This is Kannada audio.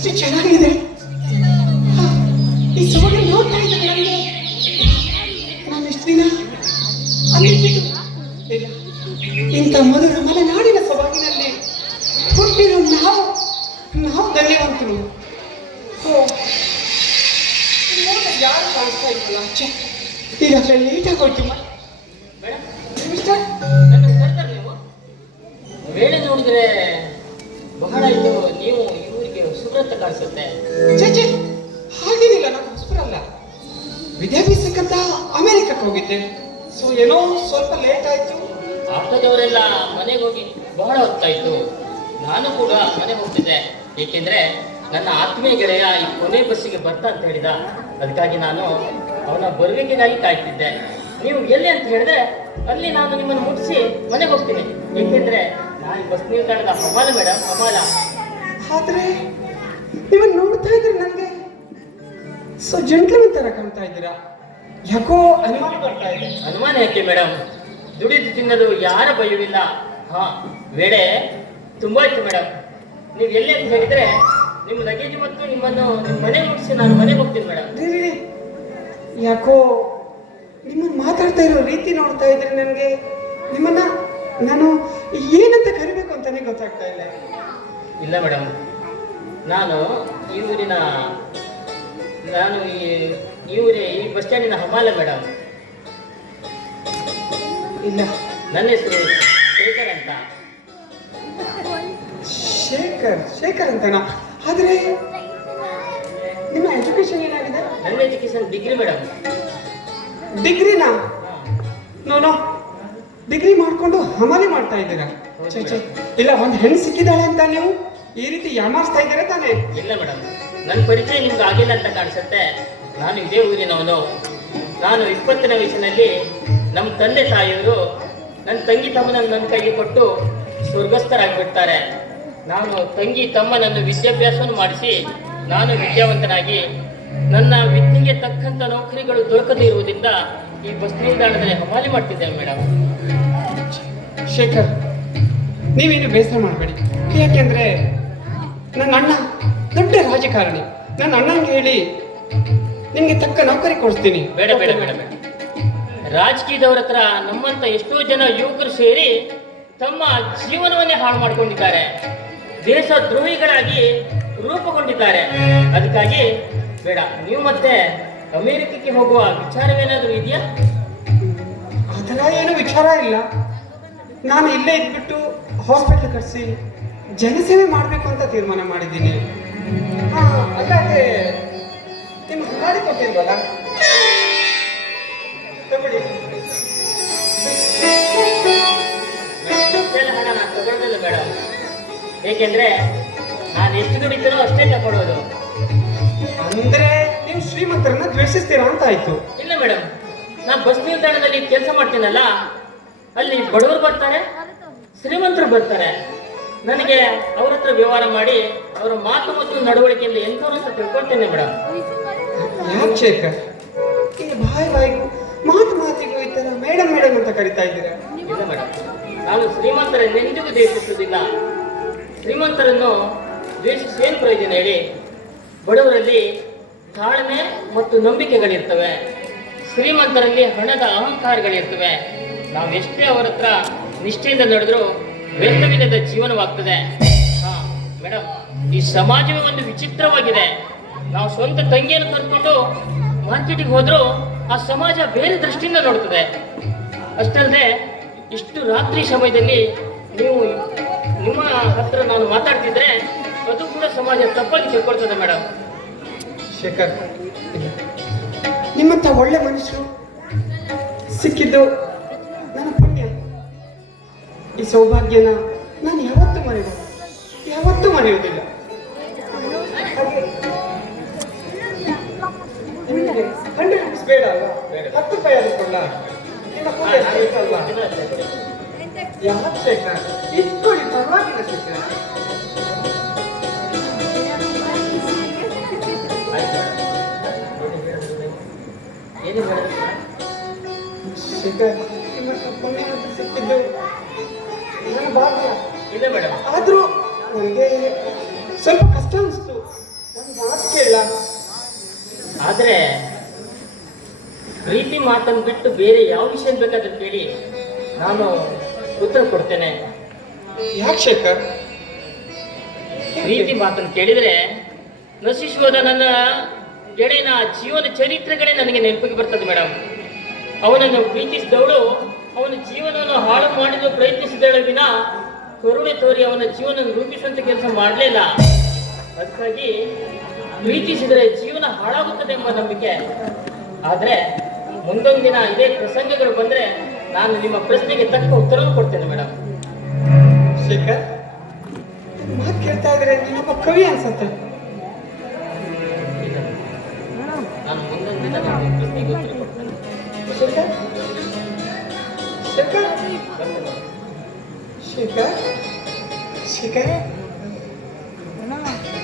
ಎಷ್ಟು ಚೆನ್ನಾಗಿದೆ. ಈ ಸೊಬಗನ್ನು ನೋಡ್ತಾ ಇದ್ದರೆ ನನಗೆ ನಾನು ಎಷ್ಟು ದಿನ ಅಂದಿದ್ದು ಇಲ್ಲ, ಇಂಥ ಮಧುರ ಮಲೆನಾಡಿನ ಸೊಬಗಿನಲ್ಲಿ ಹುಟ್ಟಿರೋ ನಾವು ಧನ್ಯವಂತರು. ಯಾರು ಕಾಣಿಸ್ತಾ ಇಲ್ವಲ್ಲ, ಈಗಾಗಲೇ ಲೇಟ್ ಆಗೋಯ್ತು. ವೇಳೆ ನೋಡಿದ್ರೆ ಬಹಳ ಇದು ನೀವು ಇವರಿಗೆ ಸುಬ್ರತ ಕಾಣಿಸುತ್ತೆ. ಚೇಚೆ, ಹಾಗೇನಿಲ್ಲ, ನಾನು ಹೊಸಬರಲ್ಲ. ವಿದ್ಯಾಭ್ಯಾಸಕ್ಕಂತ ಅಮೆರಿಕಕ್ಕೆ ಹೋಗಿದ್ದೆ. ಸೊ ಏನೋ ಸ್ವಲ್ಪ ಲೇಟ್ ಆಯ್ತು. ಆಟೋದವರೆಲ್ಲ ಮನೆಗೆ ಹೋಗಿ ಬಹಳ ಹೊತ್ತಾಯ್ತು. ನಾನು ಕೂಡ ಮನೆಗೆ ಹೋಗ್ತಿದ್ದೆ, ಏಕೆಂದ್ರೆ ನನ್ನ ಆತ್ಮೀಯ ಗೆಳೆಯ ಈ ಕೊನೆ ಬಸ್ಸಿಗೆ ಬರ್ತಾ ಅಂತ ಹೇಳಿದ. ಅದಕ್ಕಾಗಿ ನಾನು ಅವನ ಬರುವಿಕೆಗಾಗಿ ಕಾಯ್ತಿದ್ದೆ. ನೀವು ಎಲ್ಲಿ ಅಂತ ಹೇಳಿದ್ರೆ ಅಲ್ಲಿ ನಾನು ನಿಮ್ಮನ್ನು ಮುಟ್ಟಿಸಿ ಮನೆಗೆ ಹೋಗ್ತೀನಿ. ಏಕೆಂದ್ರೆ ನಾನು ಬಸ್ ನಿಲ್ದಾಣದ ಹಮಾಲ ಮೇಡಮ್, ಹಮಾಲ. ಆದ್ರೆ ನೀವನ್ನ ನೋಡ್ತಾ ಇದ್ರೆ ನನಗೆ ಸೊ ಜೆಂಟ್ಲ್ಮನ್ ತರ ಕಾಣ್ತಾ ಇದ್ದೀರಾ. ಯಾಕೋ ಅನುಮಾನ ಬರ್ತಾ ಇದೆ. ಅನುಮಾನ ಯಾಕೆ ಮೇಡಮ್? ದುಡಿದು ತಿನ್ನಲು ಯಾರ ಭಯವಿಲ್ಲ. ಹಾ, ವೇಳೆ ತುಂಬಾ ಇತ್ತು ಮೇಡಮ್. ನೀವು ಎಲ್ಲಿ ಅಂತ ಹೇಳಿದ್ರೆ ನಿಮ್ಮ ಲಗೇಜ್ ಮತ್ತು ನಿಮ್ಮನ್ನು ನಿಮ್ಮ ಮನೆ ಮುಗಿಸಿ ನಾನು ಮನೆಗೆ ಹೋಗ್ತೀನಿ ಮೇಡಮ್. ಯಾಕೋ ನಿಮ್ಮನ್ನು ಮಾತಾಡ್ತಾ ಇರೋ ರೀತಿ ನೋಡ್ತಾ ಇದ್ರೆ ನನಗೆ ನಿಮ್ಮನ್ನ ನಾನು ಏನಂತ ಕರಿಬೇಕು ಅಂತಾನೆ ಗೊತ್ತಾಗ್ತಾ ಇಲ್ಲ. ಇಲ್ಲ ಮೇಡಮ್, ನಾನು ಈ ಊರಿನ ಈ ಬಸ್ ಸ್ಟ್ಯಾಂಡಿನ ಹಮಾಲ ಮೇಡಮ್. ಇಲ್ಲ, ನನ್ನ ಹೆಸರು ಶೇಖರ್ ಅಂತ. ಶೇಖರ್ ಅಂತನಾ? ಆದ್ರೆ ನಿಮ್ಮ ಎಜುಕೇಶನ್ ಏನಾಗಿದೆ? ನನ್ನ ಎಜುಕೇಶನ್ ಡಿಗ್ರಿ ಮೇಡಮ್. ಡಿಗ್ರಿನಾ? ನೋ, ಡಿಗ್ರಿ ಮಾಡ್ಕೊಂಡು ಹಮಾಲಿ ಮಾಡ್ತಾ ಇದ್ದೀರಾ? ಇಲ್ಲ, ಒಂದು ಹೆಣ್ಣು ಸಿಕ್ಕಿದ್ದಾಳೆ ಅಂತ ನೀವು ಈ ರೀತಿ ಯಾಮಾರಿಸ್ತಾ ಇದ್ದೀರಾ ತಾನೇ? ಇಲ್ಲ ಮೇಡಮ್, ನನ್ನ ಪರಿಚಯ ನಿಮ್ಗೆ ಆಗಿಲ್ಲ ಅಂತ ಕಾಣಿಸುತ್ತೆ. ನಾನು ಇದೇ ಊರಿನವನು. ನಾನು 20ನೇ ವಯಸ್ಸಿನಲ್ಲಿ ನಮ್ಮ ತಂದೆ ತಾಯಿಯವರು ನನ್ನ ತಂಗಿ ತಮ್ಮನನ್ನು ನನ್ನ ಕೈಗೆ ಕೊಟ್ಟು ಸ್ವರ್ಗಸ್ಥರಾಗಿಬಿಡ್ತಾರೆ. ನಾನು ತಂಗಿ ತಮ್ಮನನ್ನು ವಿದ್ಯಾಭ್ಯಾಸವನ್ನು ಮಾಡಿಸಿ ನಾನು ವಿದ್ಯಾವಂತನಾಗಿ ನನ್ನ ವಿದ್ಯೆಗೆ ತಕ್ಕಂಥ ನೌಕರಿಗಳು ದೊರಕದೇ ಇರುವುದರಿಂದ ಈ ಬಸ್ ನಿಲ್ದಾಣದಲ್ಲಿ ಹಮಾಲಿ ಮಾಡ್ತಿದ್ದೇವೆ ಮೇಡಮ್. ಶೇಖರ್, ನೀವೇನು ಬೇಸರ ಮಾಡಬೇಡಿ. ಯಾಕೆಂದ್ರೆ ನನ್ನ ಅಣ್ಣ ದೊಡ್ಡ ರಾಜಕಾರಣಿ. ನನ್ನ ಅಣ್ಣಂಗೆ ಹೇಳಿ ನಿಮಗೆ ತಕ್ಕ ನೌಕರಿ ಕೊಡಿಸ್ತೀನಿ. ಬೇಡ ಬೇಡ ಬೇಡ ಬೇಡ. ರಾಜಕೀಯದವ್ರ ಹತ್ರ ನಮ್ಮಂತ ಎಷ್ಟೋ ಜನ ಯುವಕರು ಸೇರಿ ತಮ್ಮ ಜೀವನವನ್ನೇ ಹಾಳು ಮಾಡಿಕೊಂಡಿದ್ದಾರೆ. ದೇಶ ದ್ರೋಹಿಗಳಾಗಿ ರೂಪುಗೊಂಡಿದ್ದಾರೆ. ಅದಕ್ಕಾಗಿ ಬೇಡ. ನೀವು ಮತ್ತೆ ಅಮೆರಿಕಕ್ಕೆ ಹೋಗುವ ವಿಚಾರವೇನಾದರೂ ಇದೆಯಾ? ಅದರ ಏನು ವಿಚಾರ ಇಲ್ಲ. ನಾನು ಇಲ್ಲೇ ಇದ್ಬಿಟ್ಟು ಹಾಸ್ಪಿಟಲ್ ಕರೆಸಿ ಜನಸೇವೆ ಮಾಡಬೇಕು ಅಂತ ತೀರ್ಮಾನ ಮಾಡಿದ್ದೀನಿ. ಅಲ್ಲಾಗೆ ನಿಮ್ಗೆ ಮಾಡಿ ಕೊಟ್ಟಿಲ್ವಲ್ಲ, ತಗೊಳ್ಳಿ. ಹಣ ನಾನು ತಗೊಳ್ಳೋದಿಲ್ಲ ಮೇಡಮ್. ಏಕೆಂದ್ರೆ ನಾನು ಎಷ್ಟು ದುಡಿತೀನೋ ಅಷ್ಟೇ ತಗೊಳ್ಳೋದು. ಅಂದ್ರೆ ನೀವು ಶ್ರೀಮಂತರನ್ನ ದ್ವೇಷಿಸ್ತೀರಾ ಅಂತ ಆಯ್ತು. ಇಲ್ಲ ಮೇಡಮ್, ನಾನು ಬಸ್ ನಿಲ್ದಾಣದಲ್ಲಿ ಕೆಲಸ ಮಾಡ್ತೀನಲ್ಲ, ಅಲ್ಲಿ ಬಡವರು ಬರ್ತಾರೆ, ಶ್ರೀಮಂತರು ಬರ್ತಾರೆ. ನನಗೆ ಅವ್ರ ಹತ್ರ ವ್ಯವಹಾರ ಮಾಡಿ ಅವರ ಮಾತು ಮತ್ತು ನಡವಳಿಕೆಯಿಂದ ಎಂಥವ್ರು ಅಂತ ತಿಳ್ಕೊಳ್ತೇನೆ ಮೇಡಮ್. ಯಾಕೆ ಶೇಖರ್ ಈ ಬಾಯಿಗೂ ಮಾತಿಗೂ ಈ ತರ ಮೇಡಮ್ ಅಂತ ಕರಿತಾ ಇದ್ದೀರಾ? ಇಲ್ಲ ಮೇಡಮ್, ನಾನು ಶ್ರೀಮಂತರನ್ನೆಂದಿಗೂ ದ್ವೇಷಿಸುವುದಿಲ್ಲ. ಶ್ರೀಮಂತರನ್ನು ದ್ವೇಷಿಸಿ ಏನು ಪ್ರಯೋಜನ ಹೇಳಿ? ಬಡವರಲ್ಲಿ ತಾಳ್ಮೆ ಮತ್ತು ನಂಬಿಕೆಗಳಿರ್ತವೆ. ಶ್ರೀಮಂತರಲ್ಲಿ ಹಣದ ಅಹಂಕಾರಗಳಿರ್ತವೆ. ನಾವೆಷ್ಟೇ ಅವರ ಹತ್ರ ನಿಷ್ಠೆಯಿಂದ ನಡೆದರೂ ವ್ಯರ್ಥವಿಲ್ಲದ ಜೀವನವಾಗ್ತದೆ. ಹಾ ಮೇಡಮ್, ಈ ಸಮಾಜವೇ ಒಂದು ವಿಚಿತ್ರವಾಗಿದೆ. ನಾವು ಸ್ವಂತ ತಂಗಿಯನ್ನು ಕರ್ಕೊಂಡು ಮಾರ್ಕೆಟಿಗೆ ಹೋದರೂ ಆ ಸಮಾಜ ಬೇರೆ ದೃಷ್ಟಿಯಿಂದ ನೋಡ್ತದೆ. ಅಷ್ಟಲ್ಲದೆ ಇಷ್ಟು ರಾತ್ರಿ ಸಮಯದಲ್ಲಿ ನಿಮ್ಮ ಹತ್ರ ನಾನು ಮಾತಾಡ್ತಿದ್ರೆ ಅದು ಕೂಡ ಸಮಾಜ ತಪ್ಪಾಗಿ ತಿಳ್ಕೊಳ್ತದೆ ಮೇಡಮ್. ಶೇಖರ್, ನಿಮ್ಮಂತ ಒಳ್ಳೆ ಮನುಷ್ಯರು ಸಿಕ್ಕಿದ್ದು ನನ್ನ ಪುಣ್ಯ. ಈ ಸೌಭಾಗ್ಯನ ನಾನು ಯಾವತ್ತೂ ಮರೆಯುವುದಿಲ್ಲ. ನಿಮಗೆ 100 ರೂಪೀಸ್ ಬೇಡ ಅಲ್ವಾ? 10 ರೂಪಾಯಿ ಆಗುತ್ತಲ್ಲ. ಯಾಕೆ ಶೇಖರ್? ಇಟ್ಕೊಳ್ಳಿ, ಪರವಾಗಿಲ್ಲ ಶೇಖರ್. ಶೇಖರ್, ಸಿಕ್ಕಿದ್ದು ನನ್ನ ಭಾಗ್ಯ. ಇಲ್ಲ ಮೇಡಮ್, ಆದ್ರೂ ನನಗೆ ಸ್ವಲ್ಪ ಕಷ್ಟ ಅನಿಸ್ತು. ಮಾತು ಕೇಳ. ಆದ್ರೆ ಪ್ರೀತಿ ಮಾತನ್ನು ಬಿಟ್ಟು ಬೇರೆ ಯಾವ ವಿಷಯ ಬೇಕಾದ್ರೂ ಕೇಳಿ ನಾನು ಉತ್ತರ ಕೊಡ್ತೇನೆ. ಯಾಕೆ ಶೇಖರ್? ಪ್ರೀತಿ ಮಾತನ್ನು ಕೇಳಿದ್ರೆ ನಶಿಸುವುದ ನನ್ನ ಗೆಳೆಯನ ಜೀವನ ಚರಿತ್ರೆಗಳೇ ನನಗೆ ನೆನಪಿಗೆ ಬರ್ತದೆ ಮೇಡಮ್. ಅವನನ್ನು ಪ್ರೀತಿಸಿದವಳು ಅವನ ಜೀವನವನ್ನು ಹಾಳು ಮಾಡಲು ಪ್ರಯತ್ನಿಸಿದಳ ವಿನ ಕರುಣೆ ತೋರಿ ಅವನ ಜೀವನ ರೂಪಿಸುವಂತ ಕೆಲಸ ಮಾಡಲಿಲ್ಲ. ಅದಕ್ಕಾಗಿ ಪ್ರೀತಿಸಿದರೆ ಜೀವನ ಹಾಳಾಗುತ್ತದೆ ಎಂಬ ನಂಬಿಕೆ. ಆದ್ರೆ ಮುಂದೊಂದು ದಿನ ಇದೇ ಪ್ರಸಂಗಗಳು ಬಂದ್ರೆ ನಾನು ನಿಮ್ಮ ಪ್ರಶ್ನೆಗೆ ತಕ್ಕ ಉತ್ತರ ಕೊಡ್ತೇನೆ ಮೇಡಮ್. ಶೇಖರ್, ಮಾತು ಕೇಳ್ತಾ ಇದ್ರೆ ನೀನೊಬ್ಬ ಕವಿ ಅನ್ಸತ್ತೆ. ನಾನು ಮುಂದೊಂದು ದಿನ ನಿಮ್ಮ ಪ್ರಶ್ನೆಗೆ ಉತ್ತರ ಕೊಡ್ತೇನೆ. ಶೇಖರ್, ಶೇಖರ್, ಬರ್ತೇನೆ. ಶೇಖರ್, ಶೇಖರ್.